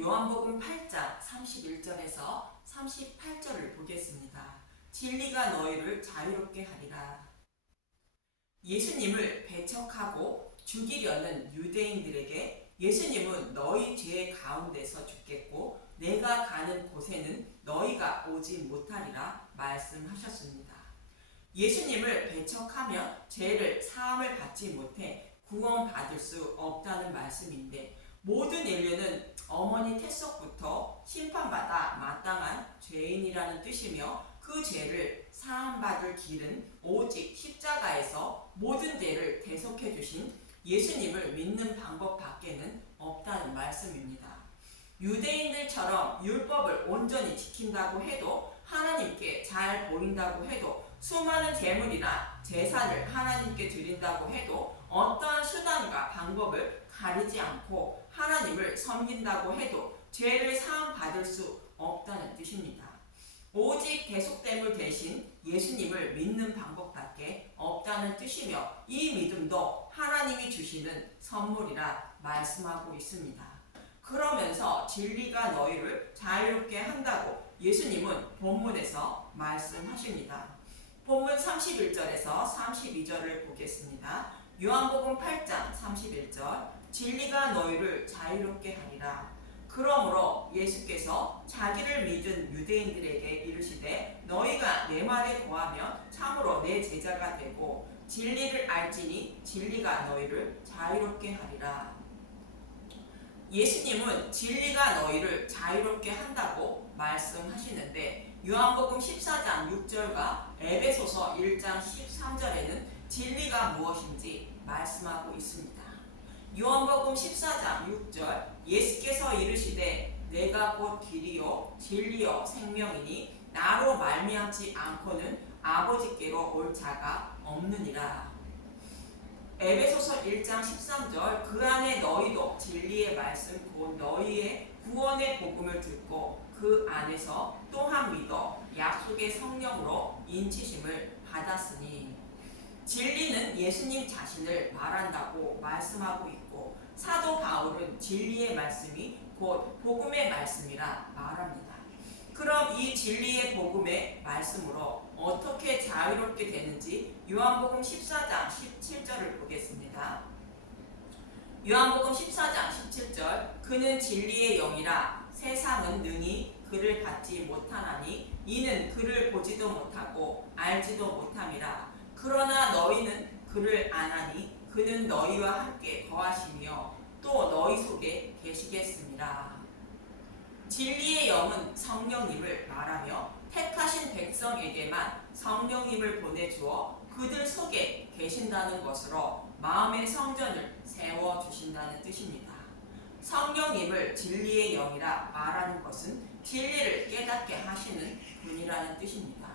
요한복음 8장 31절에서 38절을 보겠습니다. 진리가 너희를 자유롭게 하리라. 예수님을 배척하고 죽이려는 유대인들에게 예수님은 너희 죄 가운데서 죽겠고 내가 가는 곳에는 너희가 오지 못하리라 말씀하셨습니다. 예수님을 배척하면 죄를 사함을 받지 못해 구원받을 수 없다는 말씀인데, 모든 인류는 어머니 태속부터 심판받아 마땅한 죄인이라는 뜻이며, 그 죄를 사함받을 길은 오직 십자가에서 모든 죄를 대속해 주신 예수님을 믿는 방법 밖에는 없다는 말씀입니다. 유대인들처럼 율법을 온전히 지킨다고 해도, 하나님께 잘 보인다고 해도, 수많은 재물이나 재산을 하나님께 드린다고 해도, 어떠한 수단과 방법을 가리지 않고 하나님을 섬긴다고 해도 죄를 사함받을 수 없다는 뜻입니다. 오직 대속됨을 대신 예수님을 믿는 방법밖에 없다는 뜻이며, 이 믿음도 하나님이 주시는 선물이라 말씀하고 있습니다. 그러면서 진리가 너희를 자유롭게 한다고 예수님은 본문에서 말씀하십니다. 본문 31절에서 32절을 보겠습니다. 요한복음 8장 31절, 진리가 너희를 자유롭게 하리라. 그러므로 예수께서 자기를 믿은 유대인들에게 이르시되, 너희가 내 말에 거하면 참으로 내 제자가 되고 진리를 알지니 진리가 너희를 자유롭게 하리라. 예수님은 진리가 너희를 자유롭게 한다고 말씀하시는데, 요한복음 14장 6절과 에베소서 1장 13절에는 진리가 무엇인지 말씀하고 있습니다. 요한복음 14장 6절, 예수께서 이르시되 내가 곧 길이요 진리요 생명이니 나로 말미암지 않고는 아버지께로 올 자가 없느니라. 에베소서 1장 13절, 그 안에 너희도 진리의 말씀 곧 너희의 구원의 복음을 듣고 그 안에서 또한 믿어 약속의 성령으로 인치심을 받았으니. 진리는 예수님 자신을 말한다고 말씀하고 있고, 사도 바울은 진리의 말씀이 곧 복음의 말씀이라 말합니다. 그럼 이 진리의 복음의 말씀으로 어떻게 자유롭게 되는지 요한복음 14장 17절을 보겠습니다. 요한복음 14장 17절, 그는 진리의 영이라 세상은 능히 그를 받지 못하나니 이는 그를 보지도 못하고 알지도 못함이라. 그러나 너희는 그를 아나니 그는 너희와 함께 거하시며 또 너희 속에 계시겠습니다. 진리의 영은 성령님을 말하며 택하신 백성에게만 성령님을 보내주어 그들 속에 계신다는 것으로 마음의 성전을 세워주신다는 뜻입니다. 성령님을 진리의 영이라 말하는 것은 진리를 깨닫게 하시는 분이라는 뜻입니다.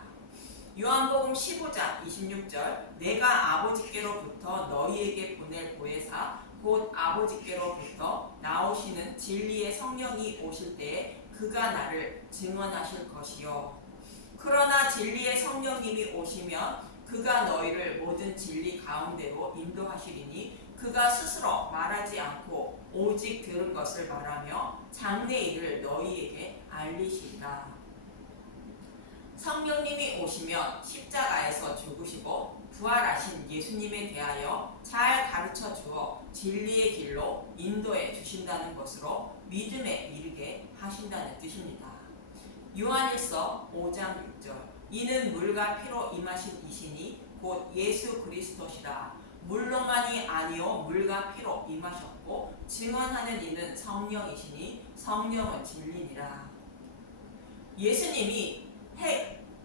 요한복음 15장 26절, 내가 아버지께로부터 너희에게 보낼 보혜사 곧 아버지께로부터 나오시는 진리의 성령이 오실 때에 그가 나를 증언하실 것이요. 그러나 진리의 성령님이 오시면 그가 너희를 모든 진리 가운데로 인도하시리니 그가 스스로 말하지 않고 오직 들은 것을 말하며 장래 일을 너희에게 알리시리라. 성령님이 오시면 십자가에서 죽으시고 부활하신 예수님에 대하여 잘 가르쳐 주어 진리의 길로 인도해 주신다는 것으로 믿음에 이르게 하신다는 뜻입니다. 요한일서 5장 6절, 이는 물과 피로 임하신 이시니 곧 예수 그리스도시라. 물로만이 아니요 물과 피로 임하셨고 증언하는 이는 성령이시니 성령은 진리니라.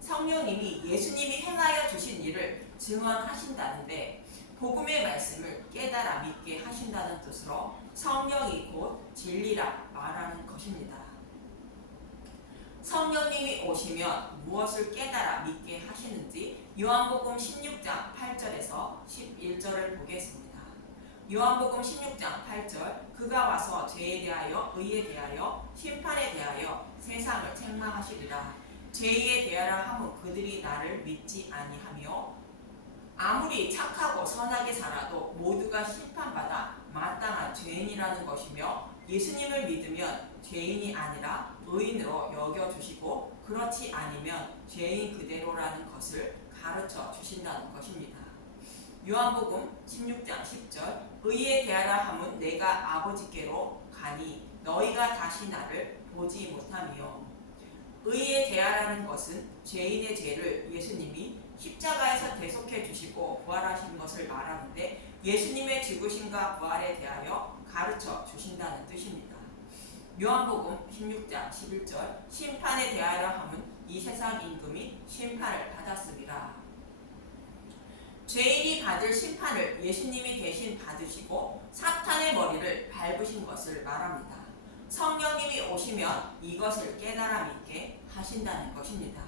성령님이 예수님이 행하여 주신 일을 증언하신다는데, 복음의 말씀을 깨달아 믿게 하신다는 뜻으로 성령이 곧 진리라 말하는 것입니다. 성령님이 오시면 무엇을 깨달아 믿게 하시는지 요한복음 16장 8절에서 11절을 보겠습니다. 요한복음 16장 8절, 그가 와서 죄에 대하여 의에 대하여 심판에 대하여 세상을 책망하시리라. 죄에 대하여 하면 그들이 나를 믿지 아니하며 아무리 착하고 선하게 살아도 모두가 심판받아 마땅한 죄인이라는 것이며, 예수님을 믿으면 죄인이 아니라 의인으로 여겨주시고 그렇지 아니면 죄인 그대로라는 것을 가르쳐 주신다는 것입니다. 요한복음 16장 10절 의에 대하라 함은 내가 아버지께로 가니 너희가 다시 나를 보지 못하며 의에 대하라는 것은 죄인의 죄를 예수님이 십자가에서 대속해 주시고 부활하신 것을 말하는데 예수님의 죽으심과 부활에 대하여 가르쳐 주신다는 뜻입니다. 요한복음 16장 11절 심판에 대하여 함은 이 세상 임금이 심판을 받았음이라. 죄인이 받을 심판을 예수님이 대신 받으시고 사탄의 머리를 밟으신 것을 말합니다. 성령님이 오시면 이것을 깨달아 믿게 하신다는 것입니다.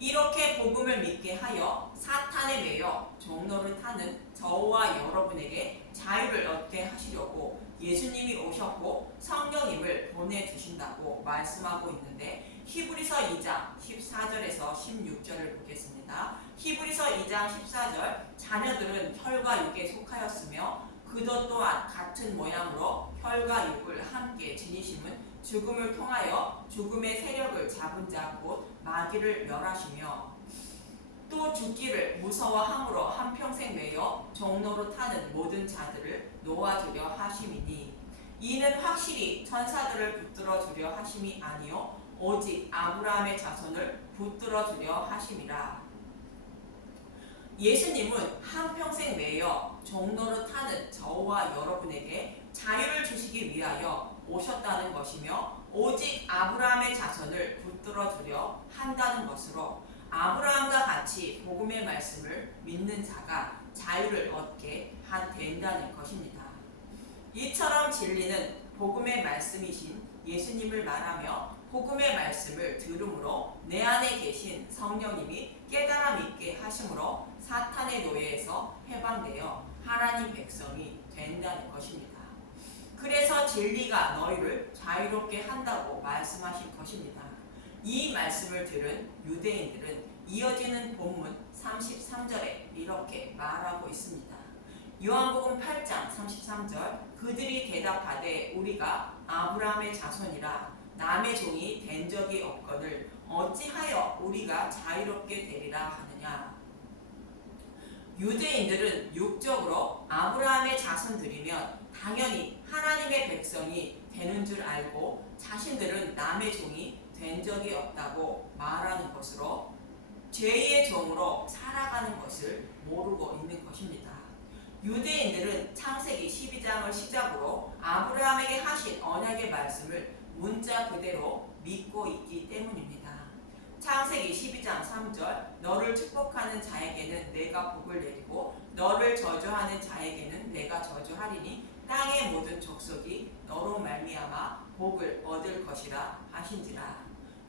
이렇게 복음을 믿게 하여 사탄에 매여 종로를 타는 저와 여러분에게 자유를 얻게 하시려고 예수님이 오셨고 성령님을 보내주신다고 말씀하고 있는데 히브리서 2장 14절에서 16절을 보겠습니다. 히브리서 2장 14절 자녀들은 혈과 육에 속하였으며 그도 또한 같은 모양으로 혈과 육을 함께 지니심은 죽음을 통하여 죽음의 세력을 잡은 자 곧 마귀를 멸하시며 또 죽기를 무서워함으로 한평생 매여 종로로 타는 모든 자들을 놓아주려 하심이니 이는 확실히 천사들을 붙들어 주려 하심이 아니요 오직 아브라함의 자손을 붙들어 주려 하심이라. 예수님은 한평생 매여 종로를 타는 저와 여러분에게 자유를 주시기 위하여 오셨다는 것이며 오직 아브라함의 자손을 붙들어 주려 한다는 것으로 아브라함과 같이 복음의 말씀을 믿는 자가 자유를 얻게 된다는 것입니다. 이처럼 진리는 복음의 말씀이신 예수님을 말하며 복음의 말씀을 들음으로 내 안에 계신 성령님이 깨달아 믿게 하심으로 사탄의 노예에서 해방되어 하나님 백성이 된다는 것입니다. 그래서 진리가 너희를 자유롭게 한다고 말씀하신 것입니다. 이 말씀을 들은 유대인들은 이어지는 본문 33절에 이렇게 말하고 있습니다. 요한복음 8장 33절 그들이 대답하되 우리가 아브라함의 자손이라 남의 종이 된 적이 없거늘 어찌하여 우리가 자유롭게 되리라 하느냐. 유대인들은 육적으로 아브라함의 자손들이면 당연히 하나님의 백성이 되는 줄 알고 자신들은 남의 종이 된 적이 없다고 말하는 것으로 죄의 종으로 살아가는 것을 모르고 있는 것입니다. 유대인들은 창세기 12장을 시작으로 아브라함에게 하신 언약의 말씀을 문자 그대로 믿고 있기 때문입니다. 창세기 12장 3절 너를 축복하는 자에게는 내가 복을 내리고 너를 저주하는 자에게는 내가 저주하리니 땅의 모든 족속이 너로 말미암아 복을 얻을 것이라 하신지라.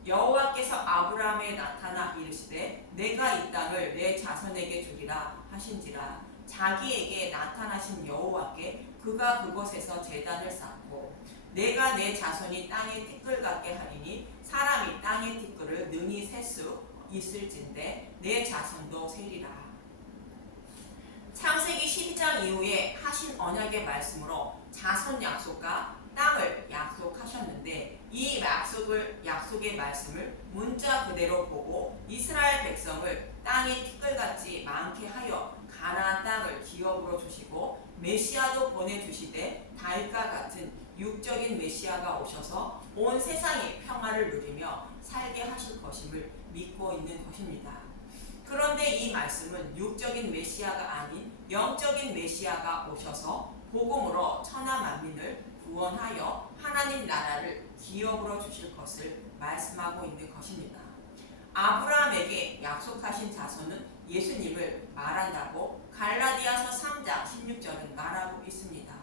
여호와께서 아브라함에 나타나 이르시되 내가 이 땅을 내 자손에게 주리라 하신지라. 자기에게 나타나신 여호와께 그가 그곳에서 제단을 쌓고 내가 내 자손이 땅의 티끌 같게 하리니 사람이 땅의 티끌을 능히 셀 수 있을진데 내 자손도 세리라. 창세기 12장 이후에 하신 언약의 말씀으로 자손 약속과 땅을 약속하셨는데 이 약속의 말씀을 문자 그대로 보고 이스라엘 백성을 땅의 티끌같이 많게 하여 가나안 땅을 기업으로 주시고 메시아도 보내주시되 다윗과 같은 육적인 메시아가 오셔서 온 세상이 평화를 누리며 살게 하실 것임을 믿고 있는 것입니다. 그런데 이 말씀은 육적인 메시아가 아닌 영적인 메시아가 오셔서 복음으로 천하 만민을 구원하여 하나님 나라를 기업으로 주실 것을 말씀하고 있는 것입니다. 아브라함에게 약속하신 자손은 예수님을 말한다고 갈라디아서 3장 16절은 말하고 있습니다.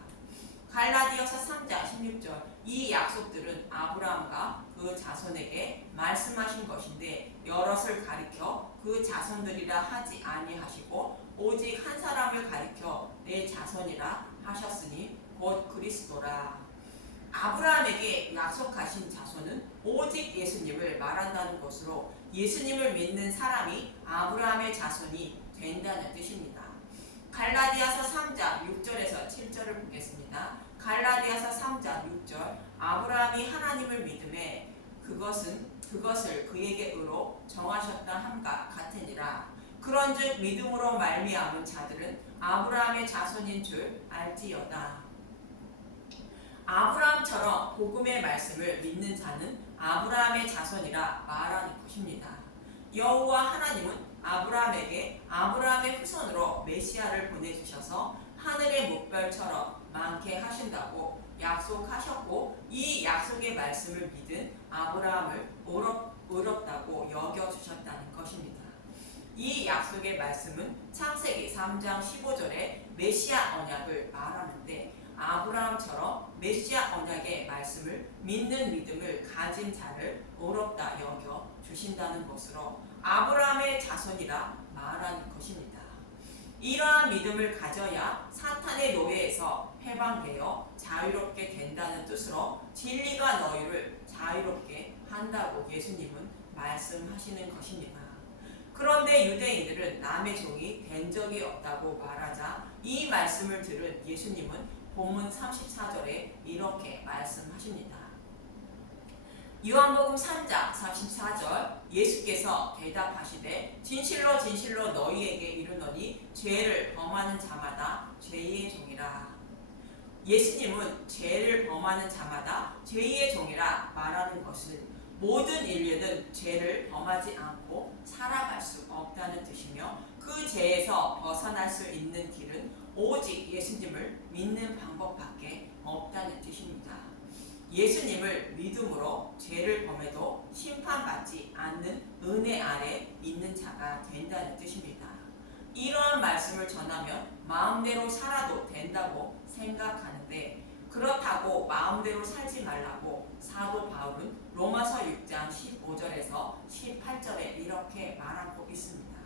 갈라디아서 3장 16절 이 약속들은 아브라함과 그 자손에게 말씀하신 것인데 여럿을 가리켜 그 자손들이라 하지 아니하시고 오직 한 사람을 가리켜 내 자손이라 하셨으니 곧 그리스도라. 아브라함에게 약속하신 자손은 오직 예수님을 말한다는 것으로 예수님을 믿는 사람이 아브라함의 자손이 된다는 뜻입니다. 갈라디아서 3장 6절에서 7절을 보겠습니다. 갈라디아서 3장 6절 아브라함이 하나님을 믿음에 그것을 그에게 의로 정하셨다 함과 같으니라. 그런즉 믿음으로 말미암은 자들은 아브라함의 자손인 줄 알지어다. 아브라함처럼 복음의 말씀을 믿는 자는 아브라함의 자손이라 말하는 것입니다. 여호와 하나님은 아브라함에게 아브라함의 후손으로 메시아를 보내주셔서 하늘의 뭇별처럼 많게 하신다고 약속하셨고, 이 약속의 말씀을 믿은 아브라함을 의롭다고 여겨주셨다는 것입니다. 이 약속의 말씀은 창세기 3장 15절에 메시아 언약을 말하는데, 아브라함처럼 메시아 언약의 말씀을 믿는 믿음을 가진 자를 의롭다 여겨 주신다는 것으로 아브라함의 자손이라 말하는 것입니다. 이러한 믿음을 가져야 사탄의 노예에서 해방되어 자유롭게 된다는 뜻으로 진리가 너희를 자유롭게 한다고 예수님은 말씀하시는 것입니다. 그런데 유대인들은 남의 종이 된 적이 없다고 말하자 이 말씀을 들은 예수님은 본문 34절에 이렇게 말씀하십니다. 요한복음 3장 34절, 예수께서 대답하시되 진실로 진실로 너희에게 이르노니 죄를 범하는 자마다 죄의 종이라. 예수님은 죄를 범하는 자마다 죄의 종이라 말하는 것은 모든 인류는 죄를 범하지 않고 살아갈 수 없다는 뜻이며, 그 죄에서 벗어날 수 있는 길은 오직 예수님을 믿는 방법밖에 없다는 뜻입니다. 예수님을 믿음으로 죄를 범해도 심판받지 않는 은혜 아래 있는 자가 된다는 뜻입니다. 이러한 말씀을 전하면 마음대로 살아도 된다고 생각하는데, 그렇다고 마음대로 살지 말라고 사도 바울은 로마서 6장 15절에서 18절에 이렇게 말하고 있습니다.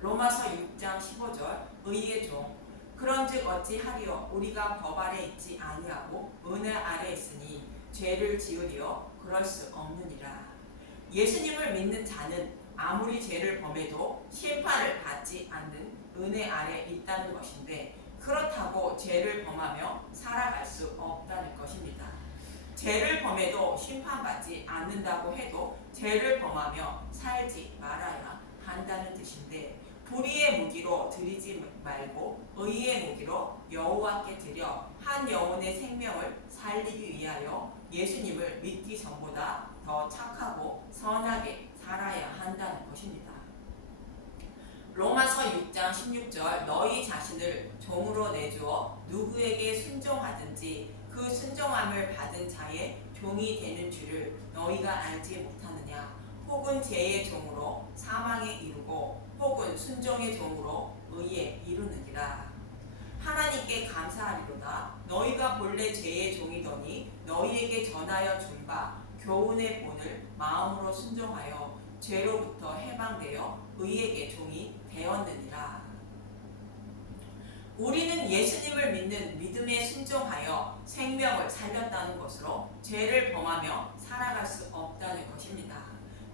로마서 6장 15절, 의의 종 그런즉 어찌하리요? 우리가 법 아래 있지 아니하고 은혜 아래 있으니 죄를 지으리요? 그럴 수 없느니라. 예수님을 믿는 자는 아무리 죄를 범해도 심판을 받지 않는 은혜 아래 있다는 것인데, 그렇다고 죄를 범하며 살아갈 수 없다는 것입니다. 죄를 범해도 심판받지 않는다고 해도 죄를 범하며 살지 말아야 한다는 뜻인데, 불의의 무기로 드리지 말고 의의 무기로 여호와께 드려 한 영혼의 생명을 살리기 위하여 예수님을 믿기 전보다 더 착하고 선하게 살아야 한다는 것입니다. 로마서 6장 16절, 너희 자신을 종으로 내주어 누구에게 순종하든지 그 순종함을 받은 자의 종이 되는 줄을 너희가 알지 못하느냐. 혹은 죄의 종으로 사망에 이르고 혹은 순종의 종으로 의에 이르느니라. 하나님께 감사하리로다. 너희가 본래 죄의 종이더니 너희에게 전하여 준 바 교훈의 본을 마음으로 순종하여 죄로부터 해방되어 의에게 종이 되었느니라. 우리는 예수님을 믿는 믿음에 순종하여 생명을 살렸다는 것으로 죄를 범하며 살아갈 수 없다는 것입니다.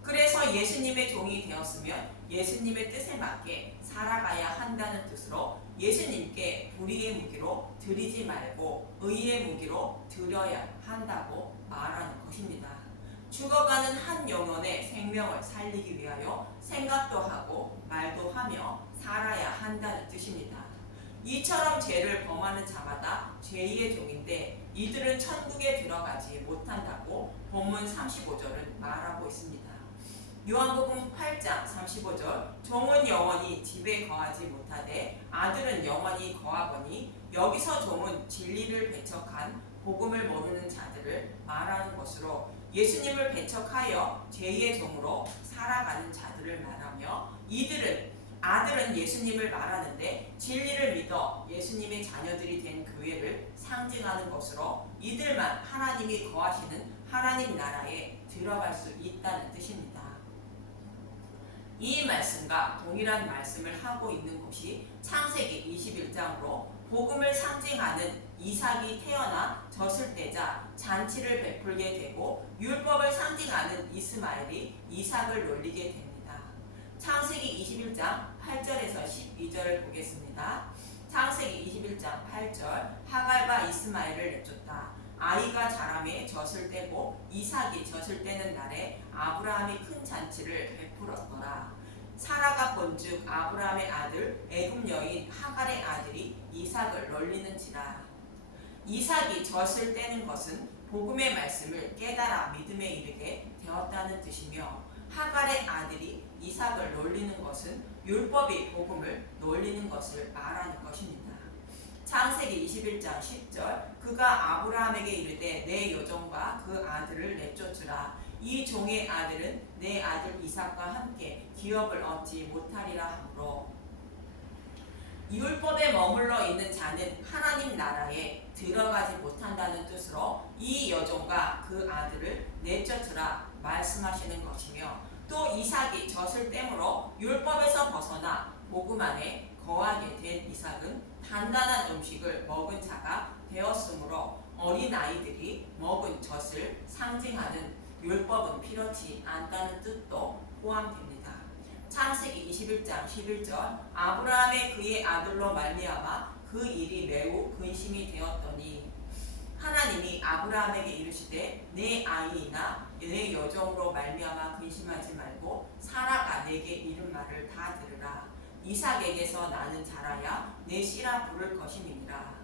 그래서 예수님의 종이 되었으면 예수님의 뜻에 맞게 살아가야 한다는 뜻으로 예수님께 불의의 무기로 드리지 말고 의의 무기로 드려야 한다고 말하는 것입니다. 죽어가는 한 영혼의 생명을 살리기 위하여 생각도 하고 말도 하며 살아야 한다는 뜻입니다. 이처럼 죄를 범하는 자마다 죄의 종인데 이들은 천국에 들어가지 못한다고 본문 35절은 말하고 있습니다. 요한복음 8장 35절, 종은 영원히 집에 거하지 못하되 아들은 영원히 거하거니, 여기서 종은 진리를 배척한 복음을 모르는 자들을 말하는 것으로 예수님을 배척하여 죄의 종으로 살아가는 자들을 말하며, 아들은 예수님을 말하는데 진리를 믿어 예수님의 자녀들이 된 교회를 상징하는 것으로 이들만 하나님이 거하시는 하나님 나라에 들어갈 수 있다는 뜻입니다. 이 말씀과 동일한 말씀을 하고 있는 곳이 창세기 21장으로 복음을 상징하는 이삭이 태어나 젖을 떼자 잔치를 베풀게 되고, 율법을 상징하는 이스마엘이 이삭을 놀리게 됩니다. 창세기 21장 8절에서 12절을 보겠습니다. 창세기 21장 8절, 하갈과 이스마엘을 내쫓다. 아이가 자라매 젖을 떼고 이삭이 젖을 떼는 날에 아브라함이 큰 잔치를 베풀었더라. 사라가 본즉 아브라함의 아들 애굽 여인 하갈의 아들이 이삭을 놀리는지라. 이삭이 젖을 떼는 것은 복음의 말씀을 깨달아 믿음에 이르게 되었다는 뜻이며, 하갈의 아들이 이삭을 놀리는 것은 율법이 복음을 놀리는 것을 말하는 것입니다. 창세기 21장 10절 그가 아브라함에게 이르되 내 여종과 그 아들을 내쫓으라. 이 종의 아들은 내 아들 이삭과 함께 기업을 얻지 못하리라 하므로, 율법에 머물러 있는 자는 하나님 나라에 들어가지 못한다는 뜻으로 이 여종과 그 아들을 내쫓으라 말씀하시는 것이며, 또 이삭이 젖을 땜으로 율법에서 벗어나 복음 안에 거하게 된 이삭은 단단한 음식을 먹은 자가 되었으므로 어린아이들이 먹은 젖을 상징하는 율법은 필요치 않다는 뜻도 포함됩니다. 창세기 21장 11절 아브라함의 그의 아들로 말미암아 그 일이 매우 근심이 되었더니, 하나님이 아브라함에게 이르시되 내 아이나 내 여종으로 말미암아 근심하지 말고 사라가 내게 이른 말을 다 들으라. 이삭에게서 나는 자라야 내 씨라 부를 것임이니라.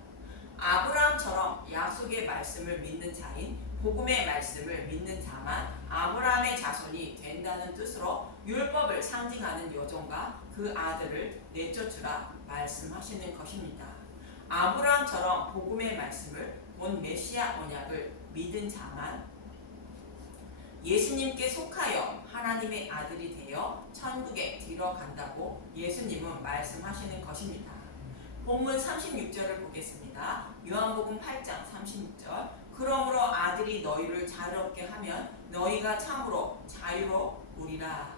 아브라함처럼 약속의 말씀을 믿는 자인 복음의 말씀을 믿는 자만 아브라함의 자손이 된다는 뜻으로 율법을 상징하는 여종과 그 아들을 내쫓으라 말씀하시는 것입니다. 아브라함처럼 복음의 말씀을 본 메시아 언약을 믿은 자만 예수님께 속하여 하나님의 아들이 되어 천국에 들어간다고 예수님은 말씀하시는 것입니다. 본문 36절을 보겠습니다. 요한복음 8장 36절 그러므로 아들이 너희를 자유롭게 하면 너희가 참으로 자유로우리라.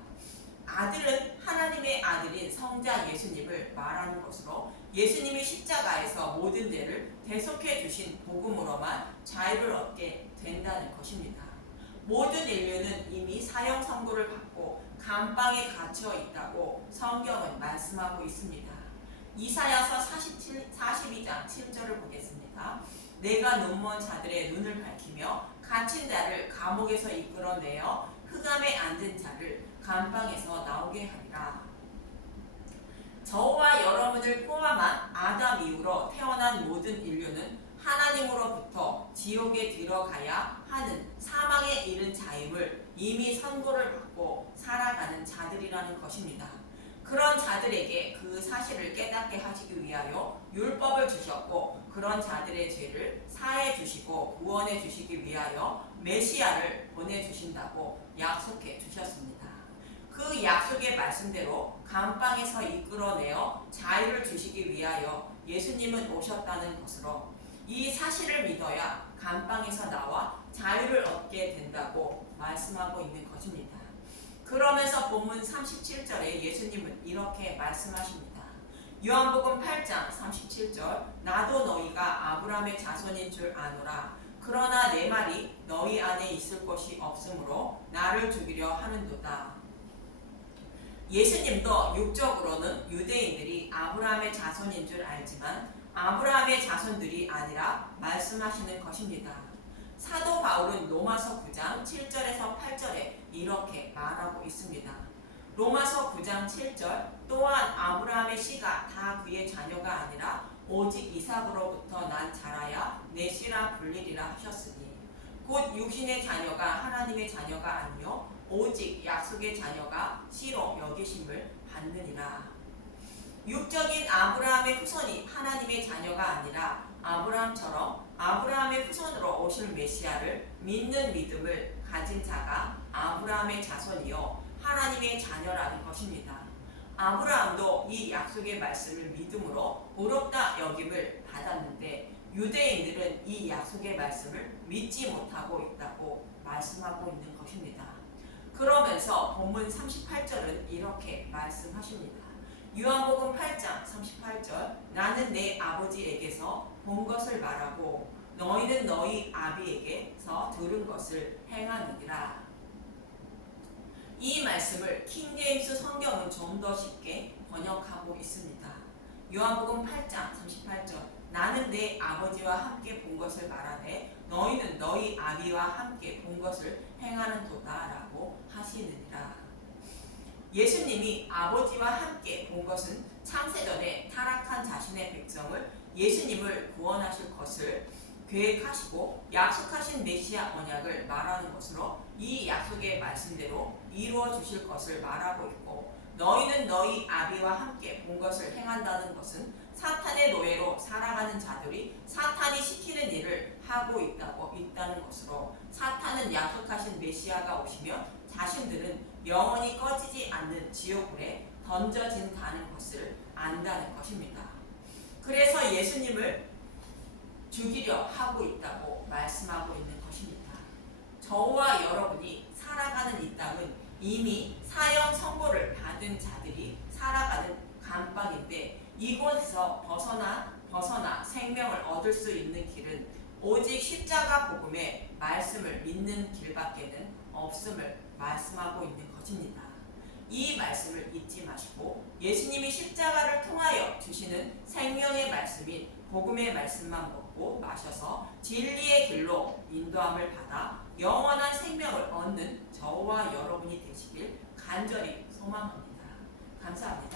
아들은 하나님의 아들인 성자 예수님을 말하는 것으로, 예수님이 십자가에서 모든 죄를 대속해 주신 복음으로만 자유를 얻게 된다는 것입니다. 모든 인류는 이미 사형 선고를 받고 감방에 갇혀 있다고 성경은 말씀하고 있습니다. 이사야서 42장 7절을 보겠습니다. 내가 눈먼 자들의 눈을 밝히며 갇힌 자를 감옥에서 이끌어내어 흑암에 앉은 자를 감방에서 나오게 하리라. 저와 여러분을 포함한 아담 이후로 태어난 모든 인류는 하나님으로부터 지옥에 들어가야 하는 사망에 이른 자임을 이미 선고를 받고 살아가는 자들이라는 것입니다. 그런 자들에게 그 사실을 깨닫게 하시기 위하여 율법을 주셨고, 그런 자들의 죄를 사해 주시고 구원해 주시기 위하여 메시아를 보내주신다고 약속해 주셨습니다. 그 약속의 말씀대로 감방에서 이끌어내어 자유를 주시기 위하여 예수님은 오셨다는 것으로, 이 사실을 믿어야 감방에서 나와 자유를 얻게 된다고 말씀하고 있는 것입니다. 그러면서 본문 37절에 예수님은 이렇게 말씀하십니다. 요한복음 8장 37절 나도 너희가 아브라함의 자손인 줄 아노라. 그러나 내 말이 너희 안에 있을 것이 없으므로 나를 죽이려 하는도다. 예수님도 육적으로는 유대인들이 아브라함의 자손인 줄 알지만 아브라함의 자손들이 아니라 말씀하시는 것입니다. 사도 바울은 로마서 9장 7절에서 8절에 이렇게 말하고 있습니다. 로마서 9장 7절 또한 아브라함의 씨가 다 그의 자녀가 아니라 오직 이삭으로부터 난 자라야 내 씨라 불리리라 하셨으니, 곧 육신의 자녀가 하나님의 자녀가 아니요 오직 약속의 자녀가 씨로 여기심을 받느니라. 육적인 아브라함의 후손이 하나님의 자녀가 아니라 아브라함처럼 아브라함의 후손으로 오실 메시아를 믿는 믿음을 가진 자가 아브라함의 자손이요 하나님의 자녀라는 것입니다. 아브라함도 이 약속의 말씀을 믿음으로 의롭다 여김을 받았는데, 유대인들은 이 약속의 말씀을 믿지 못하고 있다고 말씀하고 있는 것입니다. 그러면서 본문 38절은 이렇게 말씀하십니다. 요한복음 8장 38절 나는 내 아버지에게서 본 것을 말하고 너희는 너희 아비에게서 들은 것을 행하느니라. 이 말씀을 킹제임스 성경은 좀 더 쉽게 번역하고 있습니다. 요한복음 8장 38절 나는 내 아버지와 함께 본 것을 말하되 너희는 너희 아비와 함께 본 것을 행하는도다라고 하시느니라. 예수님이 아버지와 함께 본 것은 창세전에 타락한 자신의 백성을 예수님을 구원하실 것을 계획하시고 약속하신 메시아 언약을 말하는 것으로 이 약속의 말씀대로 이루어 주실 것을 말하고 있고, 너희는 너희 아비와 함께 본 것을 행한다는 것은 사탄의 노예로 살아가는 자들이 사탄이 시키는 일을 하고 있다는 것으로, 사탄은 약속하신 메시아가 오시며 자신들은 영원히 꺼지지 않는 지옥불에 던져진다는 것을 안다는 것입니다. 그래서 예수님을 죽이려 하고 있다고 말씀하고 있는 것입니다. 저와 여러분이 살아가는 이 땅은 이미 사형 선고를 받은 자들이 살아가는 감방인데, 이곳에서 벗어나 생명을 얻을 수 있는 길은 오직 십자가 복음의 말씀을 믿는 길밖에는 없음을 말씀하고 있는 것입니다. 이 말씀을 잊지 마시고 예수님이 십자가를 통하여 주시는 생명의 말씀인 복음의 말씀만 먹고 마셔서 진리의 길로 인도함을 받아 영원한 생명을 얻는 저와 여러분이 되시길 간절히 소망합니다. 감사합니다.